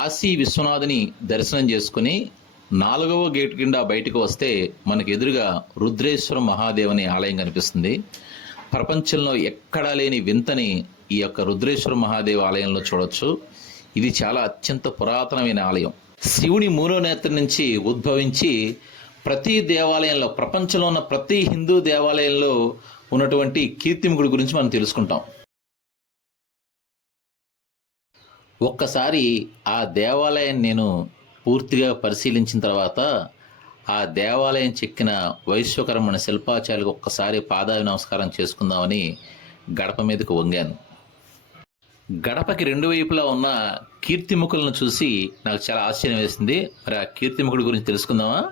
కాశీ విశ్వనాథుని దర్శనం చేసుకుని నాలుగవ గేట్ కింద బయటకు వస్తే మనకు ఎదురుగా రుద్రేశ్వర మహాదేవుని ఆలయం కనిపిస్తుంది. ప్రపంచంలో ఎక్కడా లేని వింతని ఈ యొక్క రుద్రేశ్వర మహాదేవ ఆలయంలో చూడొచ్చు. ఇది చాలా అత్యంత పురాతనమైన ఆలయం. శివుని మూడో నుంచి ఉద్భవించి ప్రతి దేవాలయంలో ప్రపంచంలో ఉన్న ప్రతి హిందూ దేవాలయంలో ఉన్నటువంటి కీర్తిముగుడి గురించి మనం తెలుసుకుంటాం. ఒక్కసారి ఆ దేవాలయాన్ని నేను పూర్తిగా పరిశీలించిన తర్వాత ఆ దేవాలయం చెక్కిన వైశ్వకరమణ శిల్పాచార్యులకు ఒక్కసారి పాదావి నమస్కారం చేసుకుందామని గడప మీదకు వంగాను. గడపకి రెండు వైపులా ఉన్న కీర్తిముఖులను చూసి నాకు చాలా ఆశ్చర్యం వేసింది. మరి ఆ కీర్తిముఖుడి గురించి తెలుసుకుందామా?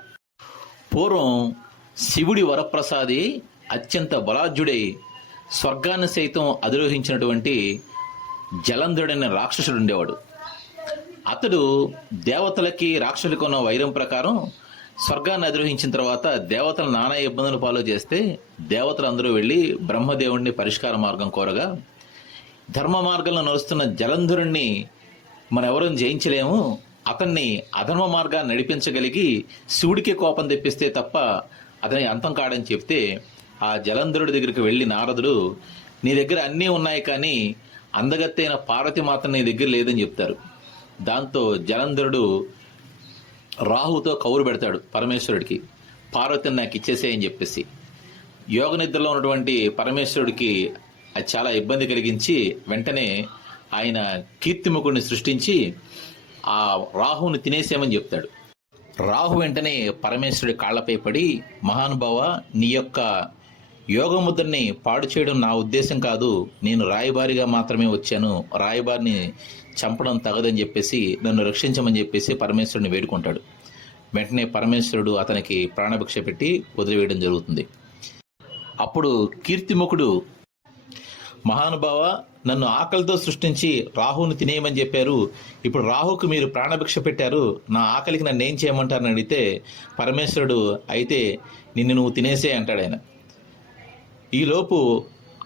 పూర్వం శివుడి వరప్రసాది అత్యంత బలాఢ్యుడై స్వర్గాన్ని సైతం అధిరోహించినటువంటి జలంధుడైన రాక్షసుడు ఉండేవాడు అతడు దేవతలకి రాక్షసులకు ఉన్న వైరం ప్రకారం స్వర్గాన్ని అధిరోహించిన తర్వాత దేవతలు నానా ఇబ్బందులు ఫాలో చేస్తే దేవతలు అందరూ వెళ్ళి బ్రహ్మదేవుణ్ణి పరిష్కార మార్గం కోరగా ధర్మ మార్గంలో నడుస్తున్న జలంధురుణ్ణి మనం ఎవరూ జయించలేము అతన్ని అధర్మ మార్గాన్ని నడిపించగలిగి శివుడికి కోపం తెప్పిస్తే తప్ప అతని అంతం కాడని చెప్తే ఆ జలంధరుడి దగ్గరికి వెళ్ళి నారదుడు నీ దగ్గర అన్నీ ఉన్నాయి కానీ అందగత్తైన పార్వతి మాత్రం నీ దగ్గర లేదని చెప్తారు. దాంతో జలంధరుడు రాహుతో కౌరు పెడతాడు పరమేశ్వరుడికి. పార్వతిని నాకు ఇచ్చేసేయని చెప్పేసి. యోగ నిద్రలో ఉన్నటువంటి పరమేశ్వరుడికి అది చాలా ఇబ్బంది కలిగించి వెంటనే ఆయన కీర్తిముఖుడిని సృష్టించి ఆ రాహుని తినేసేమని చెప్తాడు. రాహు వెంటనే పరమేశ్వరుడి కాళ్ళపై పడి మహానుభావ నీ యొక్క యోగముద్రని పాడు చేయడం నా ఉద్దేశం కాదు. నేను రాయబారిగా మాత్రమే వచ్చాను. రాయబారిని చంపడం తగదని చెప్పేసి నన్ను రక్షించమని చెప్పేసి పరమేశ్వరుని వేడుకుంటాడు. వెంటనే పరమేశ్వరుడు అతనికి ప్రాణభిక్ష పెట్టి వదిలివేయడం జరుగుతుంది. అప్పుడు కీర్తిముఖుడు మహానుభావ నన్ను ఆకలితో సృష్టించి రాహుని తినేయమని చెప్పారు. ఇప్పుడు రాహుకు మీరు ప్రాణభిక్ష పెట్టారు. నా ఆకలికి నన్ను ఏం చేయమంటారని అడిగితే పరమేశ్వరుడు అయితే నిన్ను నువ్వు తినేసే అంటాడు ఆయన. ఈలోపు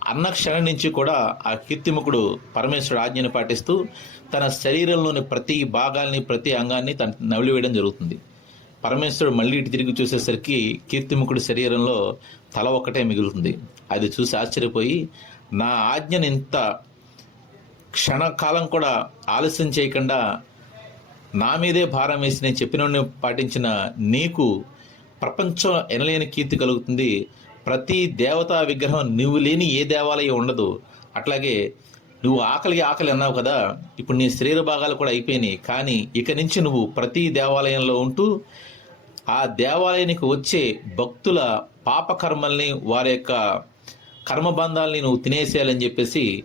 అన్న క్షణం నుంచి కూడా ఆ కీర్తిముఖుడు పరమేశ్వరుడు ఆజ్ఞను పాటిస్తూ తన శరీరంలోని ప్రతి భాగాల్ని ప్రతి అంగాన్ని తన నవిలివేయడం జరుగుతుంది. పరమేశ్వరుడు మళ్ళీ ఇటు తిరిగి చూసేసరికి కీర్తిముఖుడి శరీరంలో తల ఒక్కటే మిగులుతుంది. అది చూసి ఆశ్చర్యపోయి నా ఆజ్ఞను ఇంత క్షణకాలం కూడా ఆలస్యం చేయకుండా నా మీదే భారం వేసి నేను చెప్పిన పాటించిన నీకు ప్రపంచం ఎనలేని కీర్తి కలుగుతుంది. ప్రతి దేవతా విగ్రహం నువ్వు లేని ఏ దేవాలయం ఉండదు. అట్లాగే నువ్వు ఆకలికి ఆకలి అన్నావు కదా ఇప్పుడు నీ శరీర భాగాలు కూడా అయిపోయినాయి. కానీ ఇక నుంచి నువ్వు ప్రతి దేవాలయంలో ఉంటూ ఆ దేవాలయానికి వచ్చే భక్తుల పాపకర్మల్ని వారి యొక్క కర్మబంధాలని నువ్వు తినేసేయాలని చెప్పేసి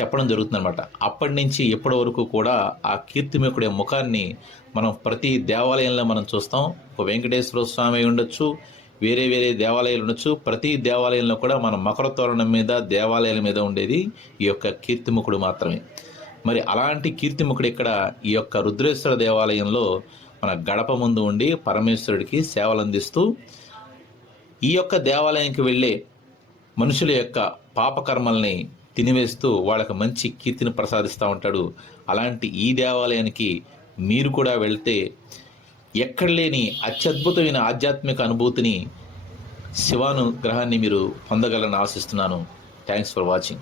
చెప్పడం జరుగుతుందన్నమాట. అప్పటి నుంచి ఎప్పటి వరకు కూడా ఆ కీర్తిమేకుడే ముఖాన్ని మనం ప్రతి దేవాలయంలో మనం చూస్తాం. ఒక వెంకటేశ్వర స్వామి ఉండొచ్చు వేరే వేరే దేవాలయాలు ఉండొచ్చు. ప్రతి దేవాలయంలో కూడా మన మకర తోరణం మీద దేవాలయాల మీద ఉండేది ఈ యొక్క కీర్తిముఖుడు మాత్రమే. మరి అలాంటి కీర్తిముఖుడు ఇక్కడ ఈ యొక్క రుద్రేశ్వర దేవాలయంలో మన గడప ముందు ఉండి పరమేశ్వరుడికి సేవలు అందిస్తూ ఈ యొక్క దేవాలయానికి వెళ్ళే మనుషుల యొక్క పాపకర్మల్ని తినివేస్తూ వాళ్ళకి మంచి కీర్తిని ప్రసాదిస్తూ ఉంటాడు. అలాంటి ఈ దేవాలయానికి మీరు కూడా వెళ్తే ఎక్కడ లేని అత్యద్భుతమైన ఆధ్యాత్మిక అనుభూతిని శివానుగ్రహాన్ని మీరు పొందగలని ఆశిస్తున్నాను. Thanks for watching